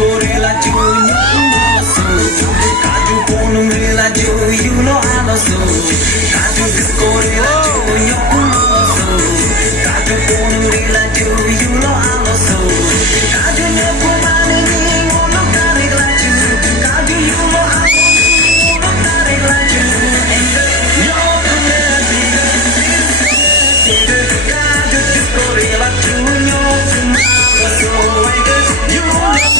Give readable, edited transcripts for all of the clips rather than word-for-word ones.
gorilla juno so kaju ponum rila ju you know I love so kaju gorilla juno so kaju ponum rila ju you know I love so kaju ne pumani ni ngono kare la ju kaju you know I love kare la ju and yo kaju gorilla juno so I guess you know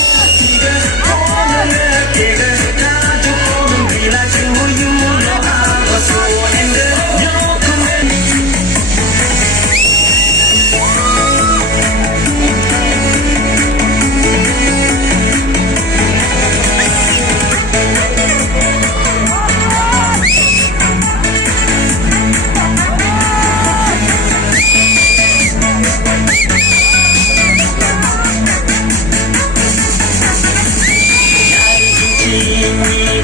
Ni